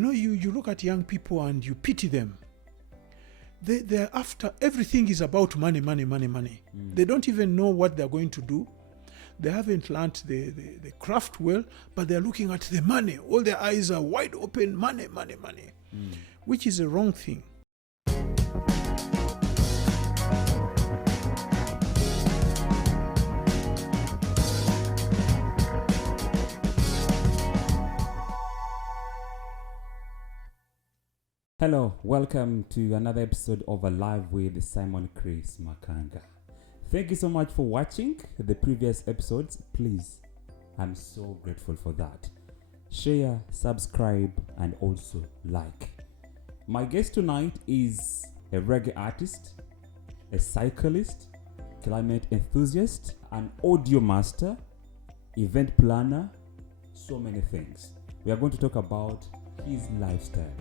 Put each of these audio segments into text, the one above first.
you look at young people and you pity them. They're after, everything is about money. They don't even know what they're going to do. They haven't learned the craft well, but they're looking at the money. All their eyes are wide open, money, which is a wrong thing. Hello, welcome to another episode of Alive with Simon Chris Makanga. Thank you so much for watching the previous episodes. Please, I'm so grateful for that. Share, subscribe, and also like. My guest tonight is a reggae artist, a cyclist, climate enthusiast, an audio master, event planner, so many things. We are going to talk about his lifestyle.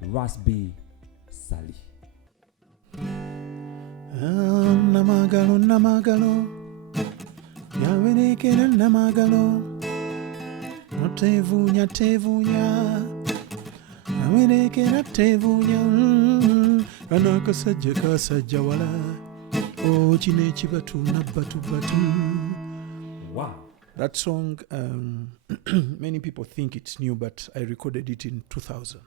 RAS B SSALI. Namagalo yawenekera namagalo notevunya yawenekera tevunya anakasajja kasajja wala kine kibatu nabbatu. Wow. That song, many people think it's new, but I recorded it in 2000.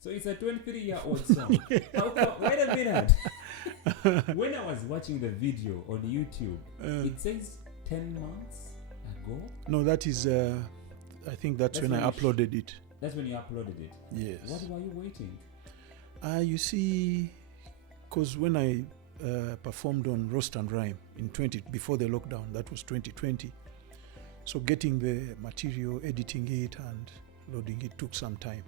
So it's a 23-year-old song. Wait a minute. When I was watching the video on YouTube, it says 10 months ago. No, that is, I think that's when I uploaded it. That's when you uploaded it? Yes. What were you waiting? You see, because when I performed on Roast and Rhyme before the lockdown, that was 2020. So getting the material, editing it and loading it took some time.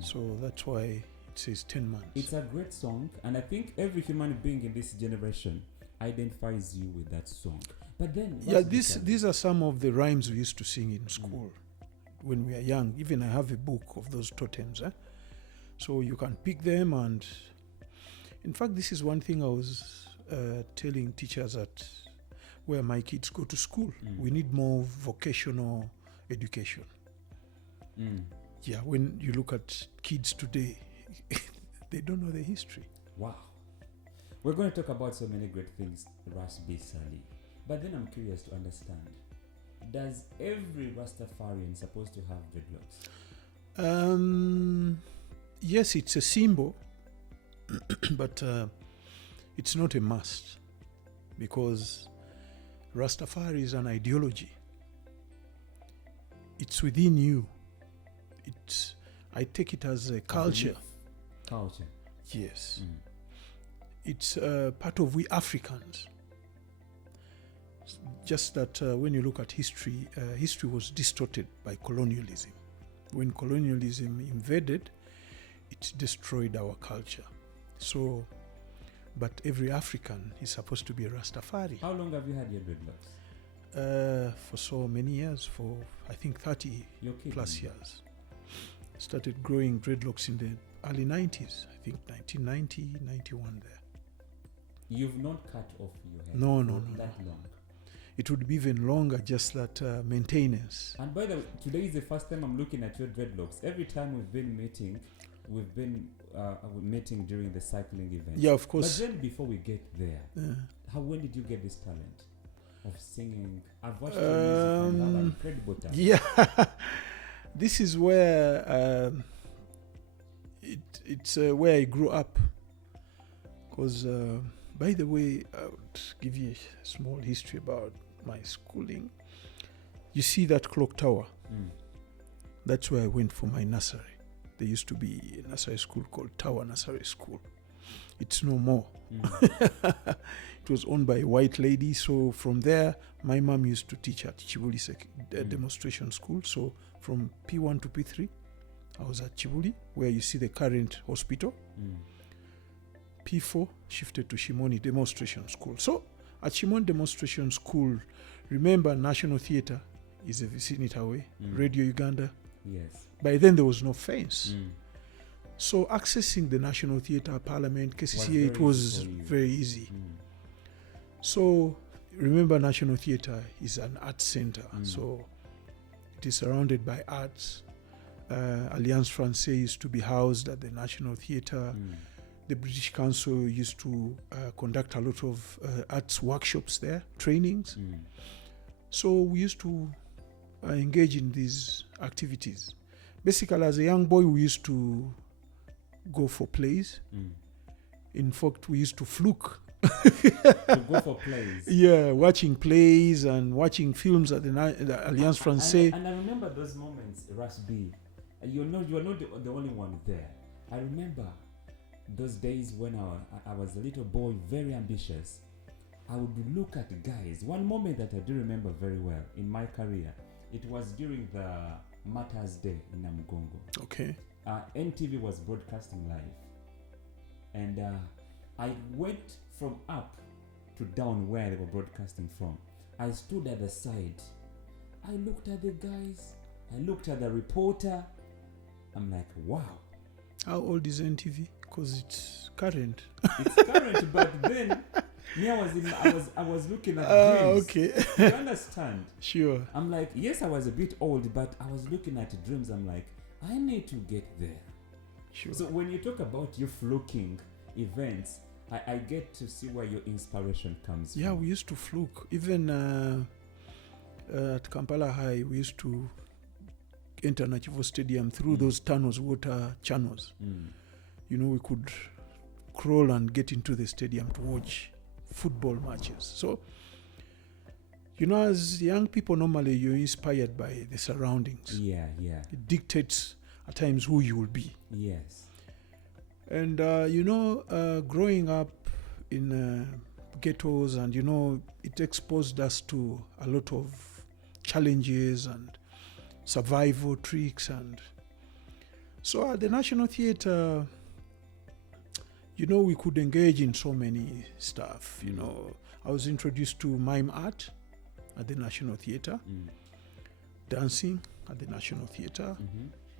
So that's why it says 10 months. It's a great song, and I think every human being in this generation identifies you with that song. But then, these are some of the rhymes we used to sing in school when we were young. Even I have a book of those totems. So you can pick them, and in fact, this is one thing I was telling teachers at where my kids go to school. We need more vocational education. Yeah, when you look at kids today, they don't know the history. Wow. We're going to talk about so many great things, RAS B SSALI. But then I'm curious to understand, does every Rastafarian supposed to have dreadlocks? Yes, it's a symbol, but it's not a must, because Rastafari is an ideology. It's within you. I take it as a culture. Culture. Yes. It's part of we Africans. Just that when you look at history, history was distorted by colonialism. When colonialism invaded, it destroyed our culture. So, but every African is supposed to be a Rastafari. How long have you had your dreadlocks? For so many years, for I think 30 plus years. Started growing dreadlocks in the early 90s, I think 1990, 91 there. You've not cut off your hair? No. That long? It would be even longer, just that maintenance. And by the way, today is the first time I'm looking at your dreadlocks. Every time we've been meeting during the cycling event. Yeah, of course. But then before we get there, when did you get this talent of singing? I've watched your music and you have an incredible talent. Yeah. This is where it's where I grew up. Because, by the way, I would give you a small history about my schooling. You see that clock tower? That's where I went for my nursery. There used to be a nursery school called Tower Nursery School. It's no more. It was owned by a white lady. So from there, my mom used to teach at Chibuli demonstration school. So from P1 to P3, I was at Chibuli, where you see the current hospital. P4 shifted to Shimoni demonstration school. So at Shimoni demonstration school, remember National Theatre is a vicinity away, Radio Uganda. Yes. By then there was no fence. So accessing the National Theatre, Parliament, KCCA, it was very easy. So remember, National Theatre is an art center. So it is surrounded by arts. Alliance Francaise used to be housed at the National Theatre. The British Council used to conduct a lot of arts workshops there, trainings. So we used to engage in these activities. Basically, as a young boy, we used to go for plays. In fact, we used to fluke. To go for plays. Yeah, watching plays and watching films at the Alliance Francaise. And I remember those moments, RAS B. You're not the only one there. I remember those days when I was a little boy, very ambitious. I would look at guys. One moment that I do remember very well in my career, it was during the Matters Day in Namugongo. Okay. NTV was broadcasting live. And I went from up to down where they were broadcasting from. I stood at the side. I looked at the guys. I looked at the reporter. I'm like, wow. How old is NTV? Because it's current. It's current, but then me, I was looking at dreams. Okay. You understand? Sure. I'm like, yes, I was a bit old, but I was looking at dreams. I'm like, I need to get there. Sure. So when you talk about you fluking events, I get to see where your inspiration comes from. Yeah, we used to fluke. Even at Kampala High, we used to enter Nachivo Stadium through those tunnels, water channels. You know, we could crawl and get into the stadium to watch football matches. So, you know, as young people, normally you're inspired by the surroundings. Yeah. It dictates at times who you will be. Yes. And, you know, growing up in ghettos and, you know, it exposed us to a lot of challenges and survival tricks. And so at the National Theatre, you know, we could engage in so many stuff. You know, I was introduced to mime art at the National Theatre, dancing at the National Theatre,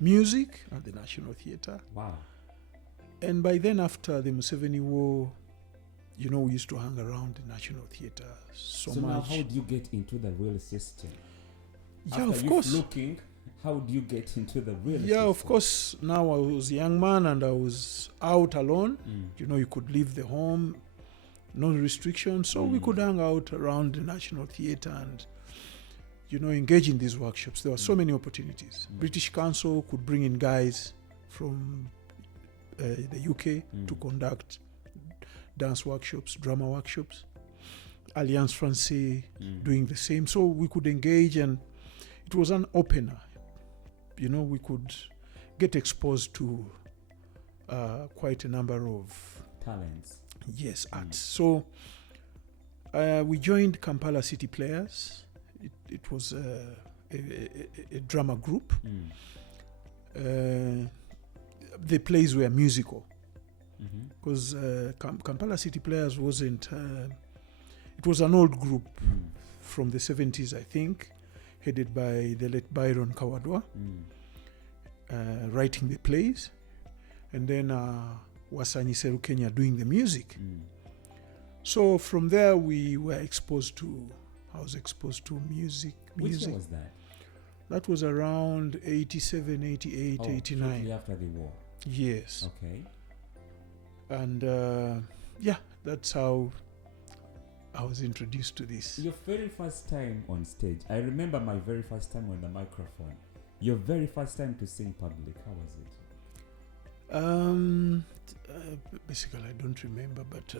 music at the National Theatre. Wow. And by then, after the Museveni War, you know, we used to hang around the National Theatre so much. Now how do you get into the real system? Yeah, After of course. Looking, how do you get into the real system? Yeah, of course. Now I was a young man and I was out alone. You know, you could leave the home, no restrictions. So we could hang out around the National Theatre and, you know, engage in these workshops. There were so many opportunities. British Council could bring in guys from the UK to conduct dance workshops, drama workshops. Alliance Francaise doing the same. So we could engage, and it was an opener. You know, we could get exposed to quite a number of talents. Yes, arts. So we joined Kampala City Players. It was a drama group. The plays were musical because Kampala City Players wasn't. It was an old group from the 70s, I think, headed by the late Byron Kawadwa, writing the plays, and then Wasanyi Serukenya doing the music. So from there I was exposed to music. Which year was that? That was around 87, 88, 89. Shortly after the war. Yes. Okay. And yeah, that's how I was introduced to this. Your very first time on stage. I remember my very first time on the microphone. Your very first time to sing public. How was it? Basically, I don't remember, but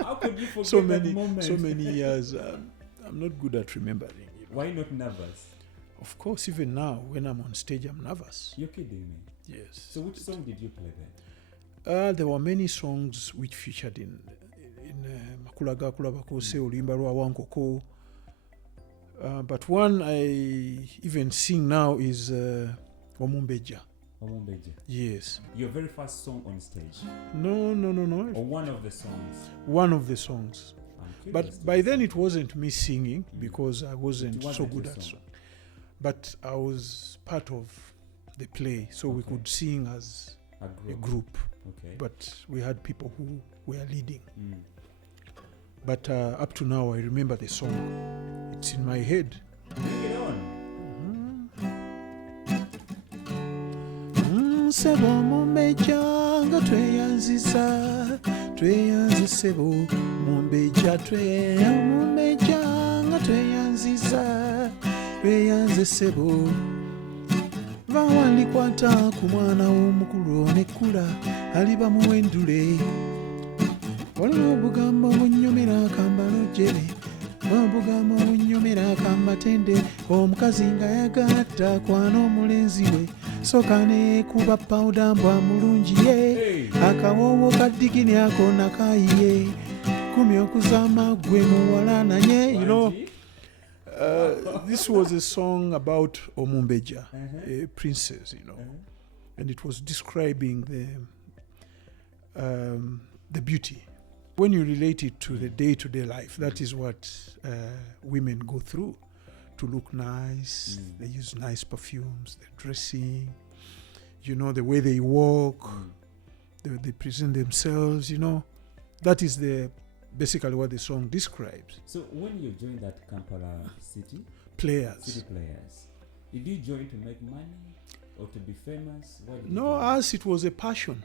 how could you forget so that many, moment? so many years. I'm not good at remembering. You know. Why not nervous? Of course, even now when I'm on stage, I'm nervous. You're kidding me. Yes. So which song did you play then? There were many songs which featured in Makulaga Kulabako Se Olimba Lwa Wankoko. But one I even sing now is Omumbeja. Omumbeja. Yes. Your very first song on stage? No. Or one of the songs? One of the songs. But by then it wasn't me singing because I wasn't so good at song. But I was part of the play, so we could sing as a group. Okay. But we had people who were leading. But up to now, I remember the song. It's in my head. Bring it on. sebo mumbeja nga tweyanziza tweyanze sebo mumbeja mumbeja nga tweyanziza tweyanze sebo bawandikwata ku mwana w'omukulu onekkula aliba muwendule waliwo obugambo bunnyumira akambalo jere obugambo bunnyumira akambatende omukazi nga yagatta kwana omulenzi we soka nekuba pawuda mbwa mulungi ye akawoowo kaddigini ako nakayiye kumi okuzama gwe muwala nanye you know. This was a song about Omumbeja, a princess, you know, and it was describing the beauty. When you relate it to the day-to-day life, that is what women go through to look nice. They use nice perfumes, their dressing, you know, the way they walk, they present themselves, you know. That is basically what the song describes. So when you joined that Kampala city players, did you join to make money or to be famous? No, us it was a passion.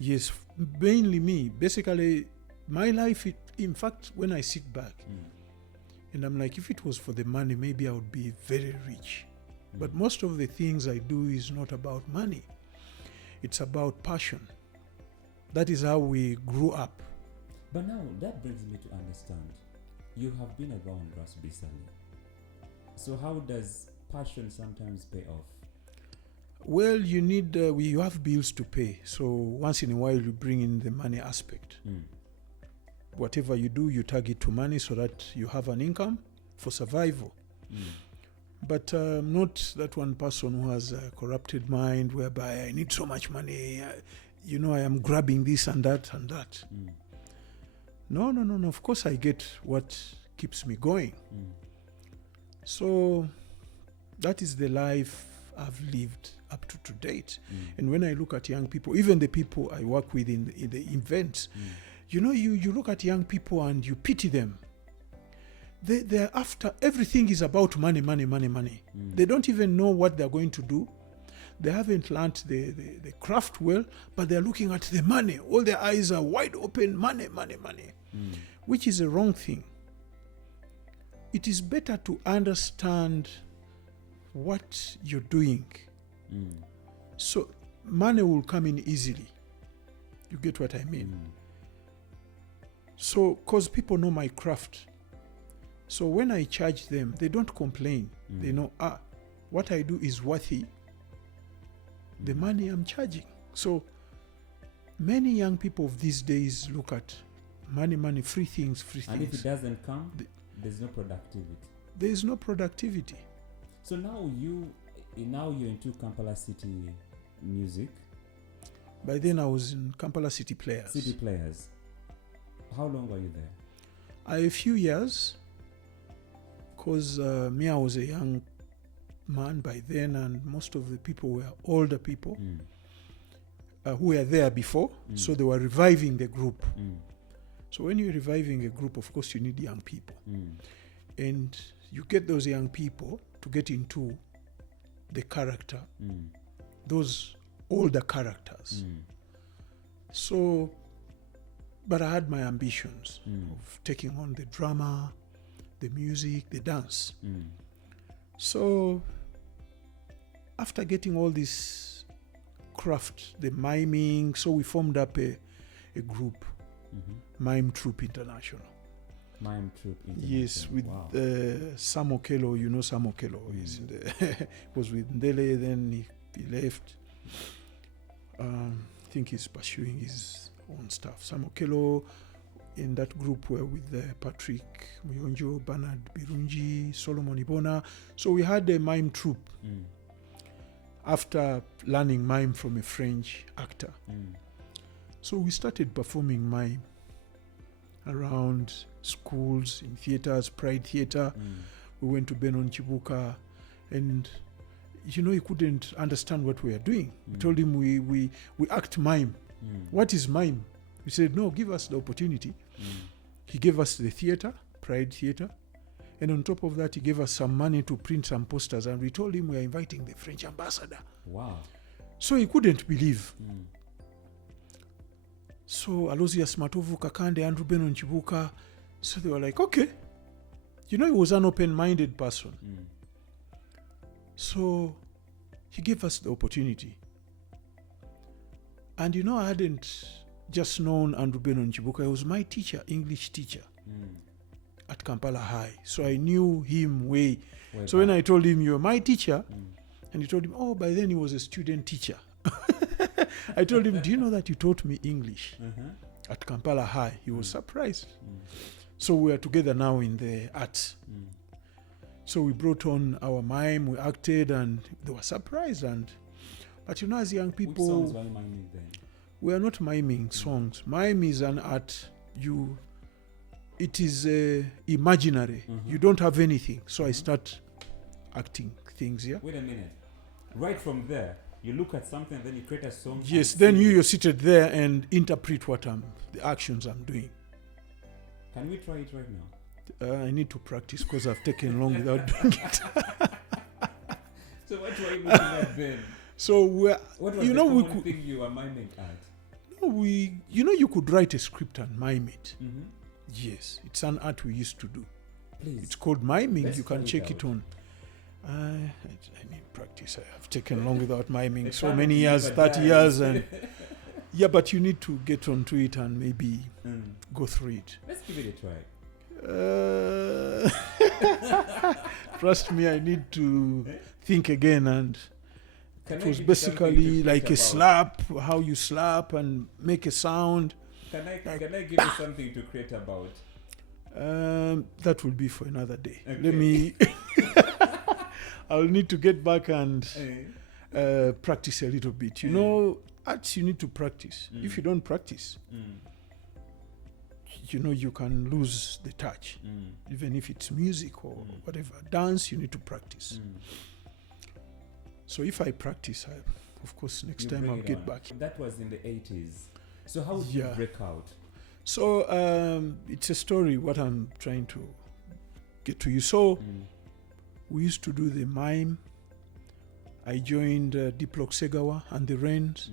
Yes, mainly me. Basically, my life, in fact, when I sit back and I'm like, if it was for the money, maybe I would be very rich. But most of the things I do is not about money. It's about passion. That is how we grew up. But now, that brings me to understand. You have been around RAS B SSALI. So how does passion sometimes pay off? Well, you need, you have bills to pay. So once in a while, you bring in the money aspect. Whatever you do, you target to money so that you have an income for survival. But not that one person who has a corrupted mind whereby I need so much money, you know, I am grabbing this and that and that. No. Of course, I get what keeps me going. So that is the life I've lived up to date. And when I look at young people, even the people I work with in the events, you know, you look at young people and you pity them. They're after, everything is about money. They don't even know what they're going to do. They haven't learned the craft well, but they're looking at the money. All their eyes are wide open, money. Which is a wrong thing. It is better to understand what you're doing. So money will come in easily. You get what I mean? So, because people know my craft. So when I charge them, they don't complain. They know, what I do is worthy the money I'm charging. So many young people of these days look at money, free things. And if it doesn't come, there's no productivity. There is no productivity. So now you're into Kampala City music. By then I was in Kampala City Players. How long were you there? A few years. Because me, I was a young man by then, and most of the people were older people who were there before. So they were reviving the group. So when you're reviving a group, of course, you need young people. And you get those young people to get into the character, those older characters. So, but I had my ambitions of taking on the drama, the music, the dance. So after getting all this craft, the miming, so we formed up a group, Mime Troupe International. Yes, with Sam Okello. You know Sam Okello. Was with Ndele, then he left. I think he's pursuing his own stuff. Sam Okello. In that group were with Patrick Muyonjo, Bernard Birungi, Solomon Ibona. So we had a mime troupe after learning mime from a French actor. So we started performing mime around schools, in theaters, Pride Theater. We went to Benon Chibuka, and you know, he couldn't understand what we were doing. We told him we act mime. What is mime? We said, no, give us the opportunity. He gave us the theater, Pride Theater, and on top of that, he gave us some money to print some posters, and we told him we are inviting the French ambassador. Wow. So he couldn't believe. So Aloysius Matovu, Kakande, Andrew Benon Chibuka, so they were like, okay. He was an open-minded person. So he gave us the opportunity. And I hadn't just known Andrew Benon Chibuka. He was my teacher, English teacher at Kampala High. So I knew him way. So when I told him, you're my teacher, and he told him, oh, by then he was a student teacher. I told him, do you know that you taught me English at Kampala High? He was surprised. So we are together now in the arts. So we brought on our mime, we acted, and they were surprised. But as young people, which songs were you miming then? We are not miming songs. Mime is an art. It is imaginary. You don't have anything. So I start acting things. Yeah. Wait a minute. Right from there, you look at something, then you create a song. Yes. Then you're seated there and interpret the actions I'm doing. Can we try it right now? I need to practice because I've taken long without doing it. So what were you looking at then? So what was the common thing you were miming at? No, you could write a script and mime it. Yes, it's an art we used to do. Please. It's called miming. Let's you can check it on. I need practice. I have taken long without miming so many years, 30 years, and yeah, but you need to get onto it and maybe go through it. Let's give it a try. Trust me, I need to think again. And it was basically like a slap, how you slap and make a sound. Can I give you something to create about? That will be for another day. Okay. Let me. I'll need to get back and practice a little bit. Arts you need to practice. If you don't practice, you can lose the touch. Even if it's music or whatever. Dance, you need to practice. So if I practice, of course, next time I'll get back. That was in the 80s. So how did you break out? So it's a story, what I'm trying to get to you. So we used to do the mime. I joined Diplock Segawa and the Rains,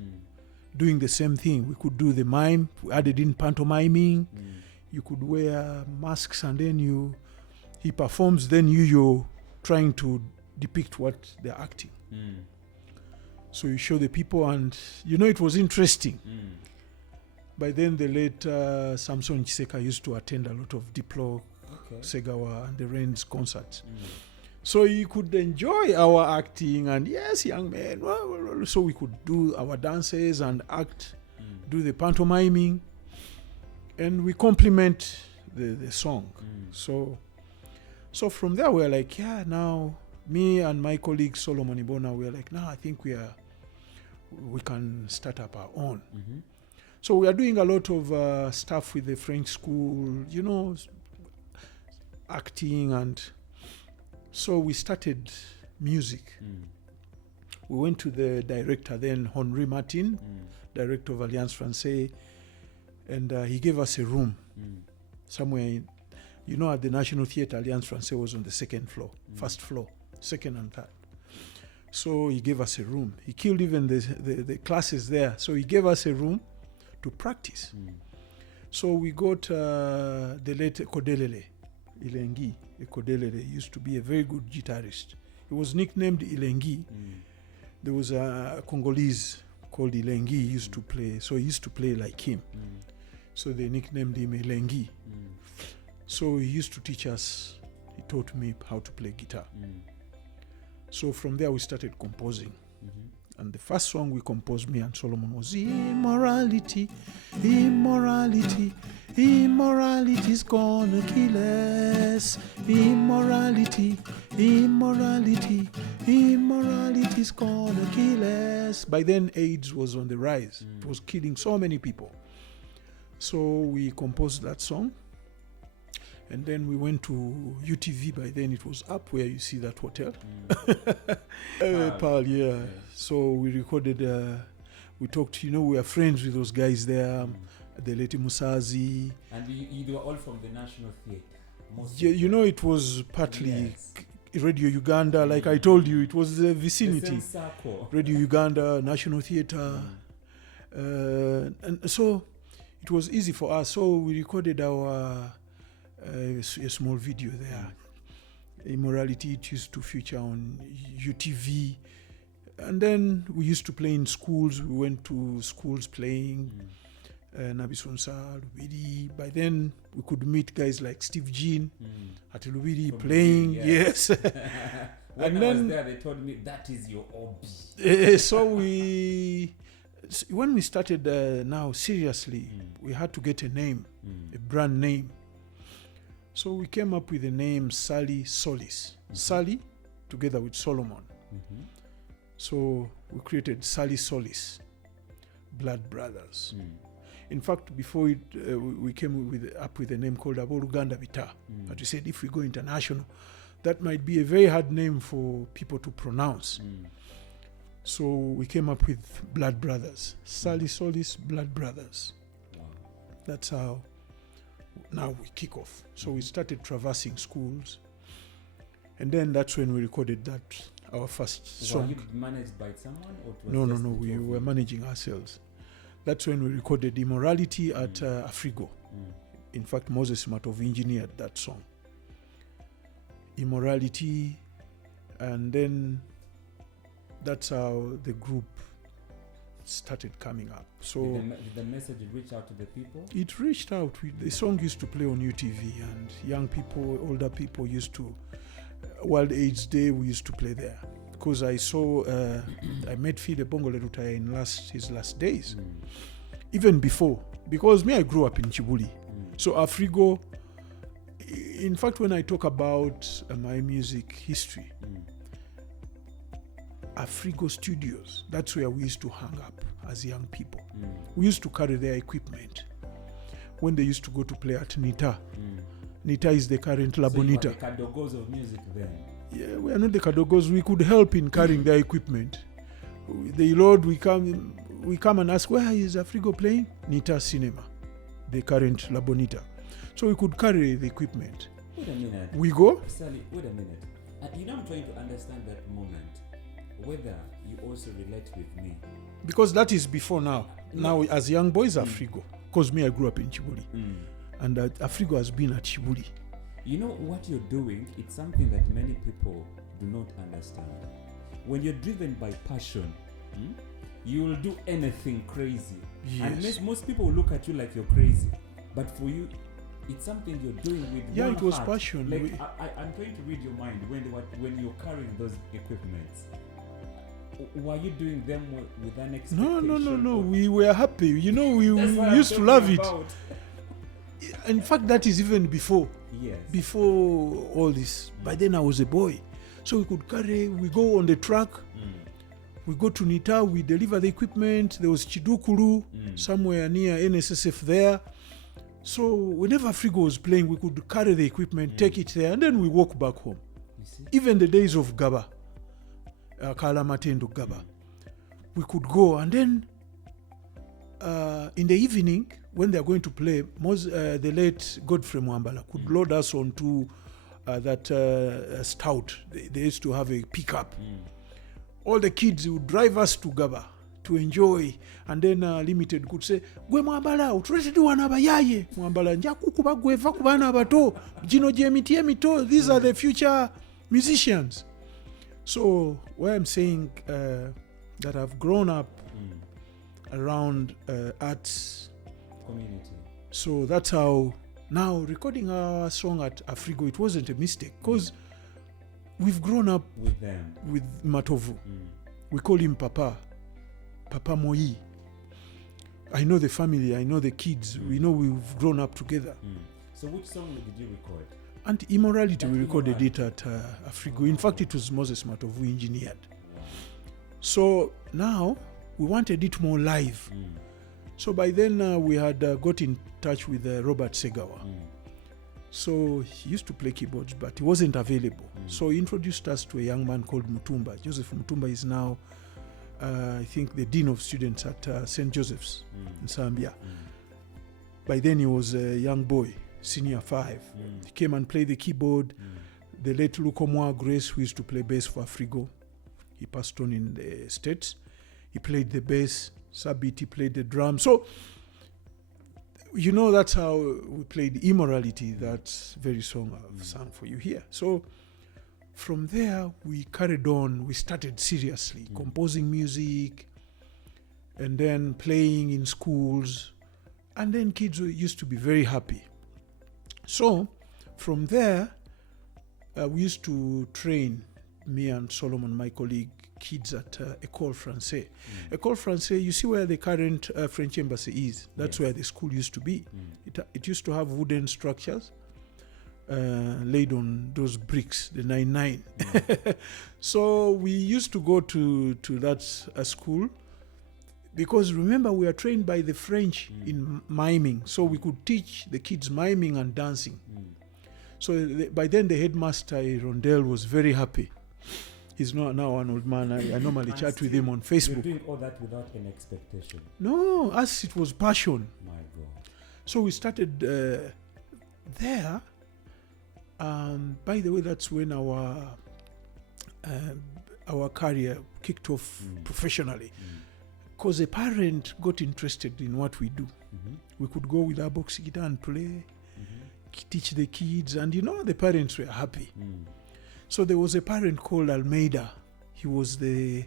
doing the same thing. We could do the mime. We added in pantomiming. You could wear masks and then he performs, then you're trying to depict what they're acting. So you show the people and it was interesting. By then the late Samson Chiseka used to attend a lot of Diplock, Segawa and the Rains concerts. So you could enjoy our acting and yes, young men. So we could do our dances and act, do the pantomiming, and we complement the song. So from there we're like, now me and my colleague Solomon Ibona, we're like, I think we can start up our own. So we are doing a lot of stuff with the French school, acting, and so we started music. We went to the director then, Henri Martin, director of Alliance Francaise, and he gave us a room somewhere at the National Theatre. Alliance Francaise was on the second floor, first floor, second and third. So he gave us a room. He killed even the classes there. So he gave us a room to practice. So we got the late Kodelele Ilengi. Kodelele used to be a very good guitarist. He was nicknamed Ilengi. There was a Congolese called Ilengi. He used to play, so he used to play like him. So they nicknamed him Ilengi. So he used to teach us. He taught me how to play guitar. So from there we started composing. And the first song we composed, me and Solomon, was Immorality, Immorality, Immorality's gonna kill us. Immorality, Immorality, Immorality's gonna kill us. By then AIDS was on the rise. It was killing so many people. So we composed that song. And then we went to UTV. By then it was up where you see that hotel. Pearl, yeah. So we recorded, we talked, we were friends with those guys there, the late Musazi. And you were all from the National Theatre? Yeah, it was partly Radio Uganda, like I told you, it was the The vicinity. same circle. Radio Uganda, National Theatre. And so it was easy for us. So we recorded our a small video there. Immorality, it used to feature on UTV. And then we used to play in schools. We went to schools playing. Nabisonsa, Lubiri. By then, we could meet guys like Steve Jean at Lubiri From playing. Lubiri, Yes. When And I then- was there, they told me that is your hobby. So when we started now seriously, we had to get a name, a brand name. So we came up with the name Sali Solis. Sali together with Solomon. So we created Sali Solis, Blood Brothers. In fact, before we came up with a name called Uganda Bita. But we said if we go international, that might be a very hard name for people to pronounce. So we came up with Blood Brothers. Sali Solis, Blood Brothers. Wow. That's how now we kick off. So we started traversing schools. And then that's when we recorded our first Were song. you managed by someone? Or it was No, just the we two of were you? managing ourselves. That's when we recorded Immorality at Afrigo. In fact, Moses Matov engineered that song. Immorality, and then that's how the group started coming up. So Did the message reach out to the people? it reached out. The song used to play on UTV, and young people, older people used to. World AIDS Day, we used to play there because I saw. I met Fide Bongole Rutaya in his last days, even before. Because me, I grew up in Chibuli, so Afrigo. In fact, when I talk about my music history, Afrigo Studios, that's where we used to hang up as young people. We used to carry their equipment when they used to go to play at Nita. Nita is the current La So you were Bonita. the Kadogos of music then. Yeah, we are not the Kadogos. We could help in carrying their equipment. The Lord, we come and ask, where is Afrigo playing? Nita Cinema, the current La Bonita. So we could carry the equipment. Wait a minute. We go. Sally, wait a minute. I'm trying to understand that moment. Whether you also relate with me. Because that is before now. Now, as young boys, Afrigo. Because me, I grew up in Chibuli. And Afrigo has been at Chibuli. You know what you're doing? It's something that many people do not understand. When you're driven by passion, you will do anything crazy. Yes. And most people will look at you like you're crazy. But for you, it's something you're doing with Yeah, one it was heart. passion. Like, I'm trying to read your mind when you're carrying those equipments. Were you doing them with an expectation? No. or- We were happy. You know, we That's what I'm used to talking love it. about. In fact, that is even before Yes. all this. By then, I was a boy. So we could we go on the truck, we go to Nita, we deliver the equipment. There was Chidukulu, somewhere near NSSF there. So whenever Afrigo was playing, we could carry the equipment, take it there, and then we walk back home. You see? Even the days of Gaba, Kalamatendo Gaba, we could go. And then in the evening, when they're going to play, the late Godfrey Mwambala could load us onto that stout. They used to have a pickup. All the kids would drive us to Gaba to enjoy, and then Limited could say, gwe Mwambala utuletedi wana abayaye. Mwambala njakukuba gweva ku baana abato gino gyemiti emito. These are the future musicians. So where I'm saying that I've grown up around arts Community. So that's how now recording our song at Afrigo, it wasn't a mistake because we've grown up With them. with Matovu. We call him Papa Moi. I know the family, I know the kids, we know we've grown up together. So which song did you record? And Immorality, we That recorded it at Afrigo. In fact, it was Moses Matovu engineered. So now we wanted it more live. So by then we had got in touch with Robert Segawa. So he used to play keyboards, but he wasn't available. So he introduced us to a young man called Mutumba. Joseph Mutumba is now, I think, the Dean of Students at St. Joseph's in Zambia. By then he was a young boy, senior 5. He came and played the keyboard. the late Lukomwa Grace, who used to play bass for Afrigo. He passed on in the States. He played the bass. Sabiti played the drums. So, you know, that's how we played Immorality, that very song I've sung for you here. So, from there, we carried on. We started seriously composing music and then playing in schools. And then kids used to be very happy. So, from there, we used to train, me and Solomon, my colleague, kids at École Française. École Française, you see where the current French embassy is. That's where the school used to be. It used to have wooden structures laid on those bricks, the 9-9. So we used to go to that school because remember we are trained by the French in miming. So we could teach the kids miming and dancing. So by then the headmaster, Rondell, was very happy. He's not now an old man. I normally chat with him on Facebook. You're doing all that without any expectation. No, us it was passion. My God. So we started there. By the way, that's when our career kicked off professionally. Because a parent got interested in what we do. We could go with our box guitar and play, teach the kids, and you know the parents were happy. So there was a parent called Almeida. He was the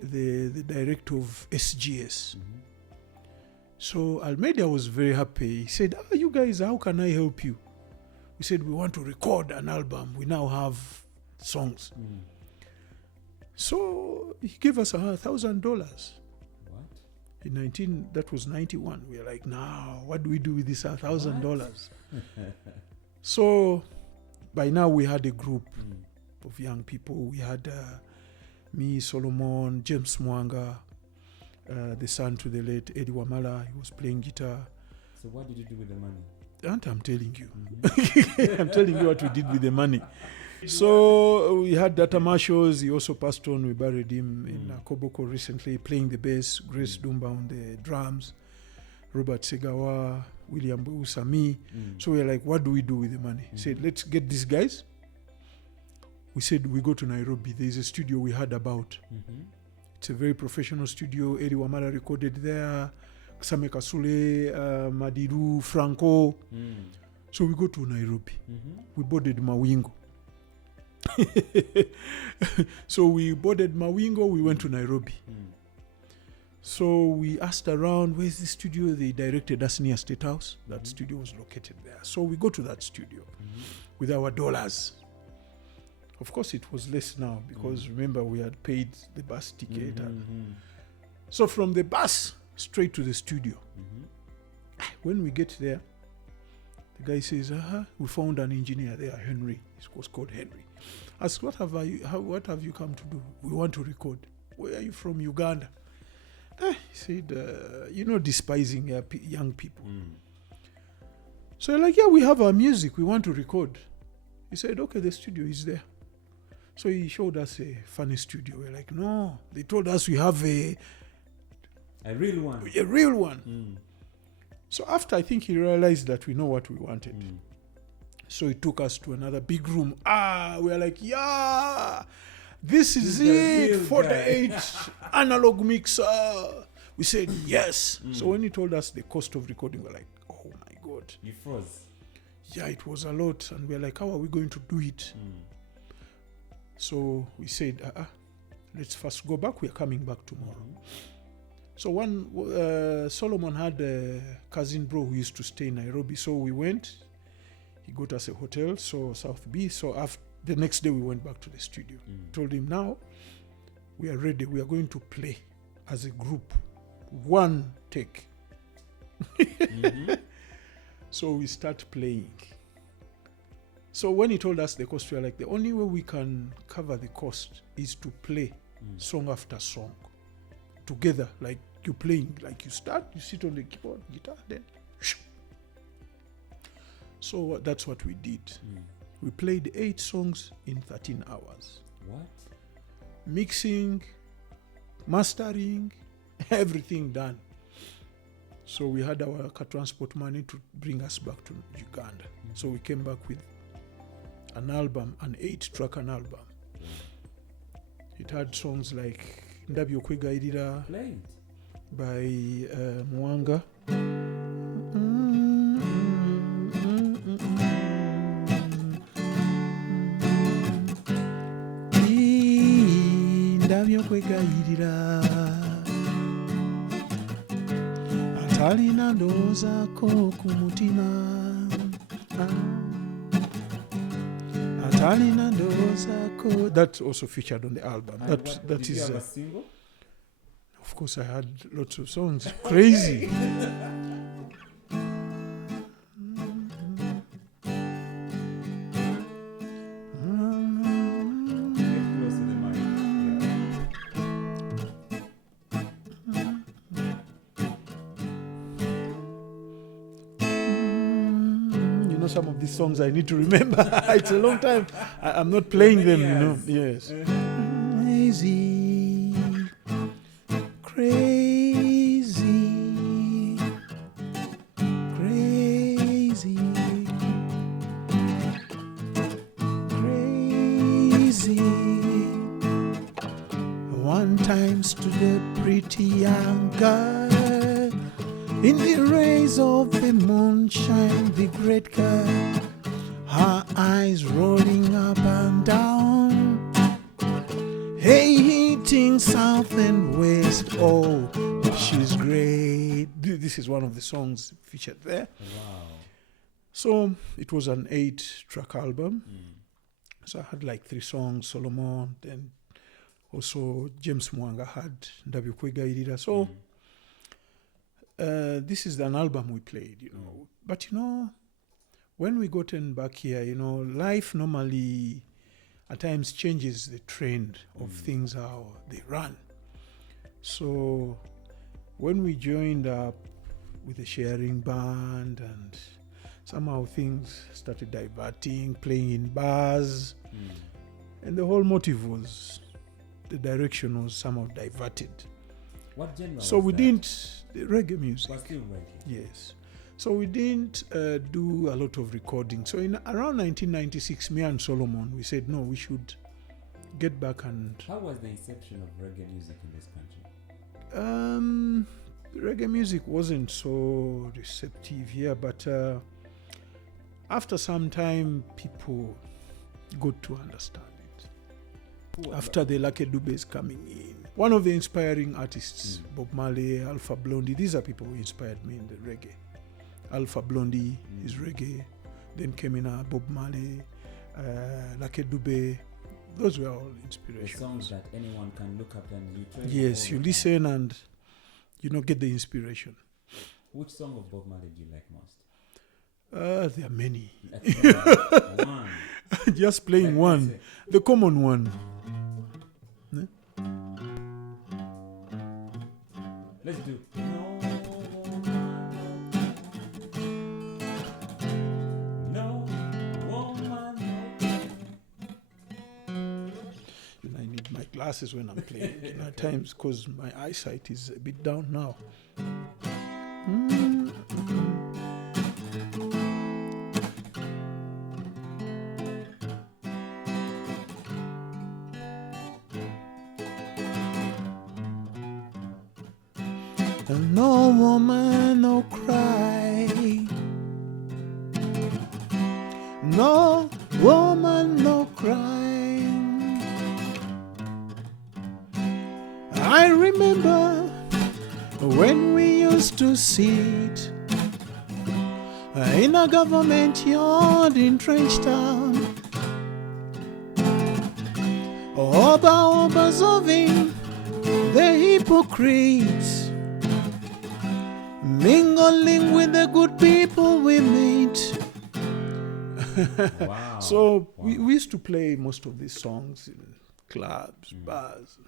director of SGS. So Almeida was very happy. He said, you guys, how can I help you? We said, we want to record an album. We now have songs. So he gave us $1,000. What? That was 91. We were like, now, what do we do with this $1,000? So by now we had a group of young people. We had me, Solomon, James Mwanga, the son to the late Eddie Wamala. He was playing guitar. So what did you do with the money? And I'm telling you. I'm telling you what we did with the money. So we had Data Marshals. He also passed on. We buried him in Koboko recently, playing the bass. Grace Dumba on the drums. Robert Segawa, William Bousami. So we were like, what do we do with the money? He said, let's get these guys. We said, we go to Nairobi. There's a studio we heard about. It's a very professional studio. Eddie Wamala recorded there. Same Kasule, Madiru, Franco. So we go to Nairobi. We boarded Mawingo. So we boarded Mawingo. We went to Nairobi. So we asked around, where's the studio? They directed us near State House. That studio was located there. So we go to that studio with our dollars. Of course, it was less now because remember, we had paid the bus ticket. So from the bus straight to the studio. When we get there, the guy says, we found an engineer there, Henry. He was called Henry. Asked, what have you come to do? We want to record. Where are you from? Uganda. He said, despising young people. So like, we have our music. We want to record. He said, okay, the studio is there. So he showed us a funny studio. We're like, no. They told us we have a real one. A real one. So after, I think he realized that we know what we wanted. So he took us to another big room. We're like, this is it. 48 analog mixer. We said, yes. So when he told us the cost of recording, we're like, oh my God. You froze. Yeah, it was a lot. And we're like, how are we going to do it? So we said, let's first go back. We're coming back tomorrow. So Solomon had a cousin bro who used to stay in Nairobi. So we went. He got us a hotel, so South B. So after the next day, we went back to the studio. Told him, now we are ready. We are going to play as a group. One take. So we start playing. So when he told us the cost, we were like, the only way we can cover the cost is to play song after song together, like you playing, like you start, you sit on the keyboard, guitar, then shoo. So that's what we did. We played 8 songs in 13 hours. What? Mixing, mastering, everything done. So we had our car transport money to bring us back to Uganda. So we came back with an album, an 8-track album. It had songs like Ndabyo Kwegairira Play it. by Mwanga. Ndabyo Kwegairira atalina ndowoozaako ku mutima. That also featured on the album. And That did you is, have a single? of course, I had lots of songs. Crazy. Get close to the mic. You know, some of these songs I need to remember. It's a long time. I'm not playing them, you know. Yes. Crazy, crazy, crazy, crazy. One time stood a pretty young girl in the rays of the moonshine, the great girl, her eyes rolling up and down, hey, hitting south and west. Oh, she's great. This is one of the songs featured there. Wow. So it was an 8-track album. So I had like 3 songs, Solomon, then also James Mwanga had Ndabyo Kwegairira. So this is an album we played, you know. But you know, when we gotten back here, you know, life normally at times changes the trend of things, how they run. So when we joined up with the sharing band, and somehow things started diverting, playing in bars, and the whole motive was, the direction was somehow diverted. What genre So was we that? didn't, the reggae music. Was still reggae. Yes. So we didn't do a lot of recording. So in around 1996, me and Solomon, we said, no, we should get back and... How was the inception of reggae music in this country? Reggae music wasn't so receptive here, but after some time, people got to understand it. Who was After the Lucky Dubes coming in. One of the inspiring artists, Bob Marley, Alpha Blondy, these are people who inspired me in the reggae. Alpha Blondy is reggae. Then came in Bob Marley, Lucky Dube. Those were all the inspirations. songs that anyone can look up and you try? Yes, you listen and, you know, get the inspiration. Which song of Bob Marley do you like most? There are many. One. Just playing Like one. say, The common one. let's do. No woman, And I need my glasses when I'm playing. You know, at times, because my eyesight is a bit down now. No woman, no cry. No woman, no crying. I remember when we used to sit in a government yard in Trench Town. Oba observing the hypocrites, mingling with the good people we meet. Wow. So we used to play most of these songs in clubs, bars.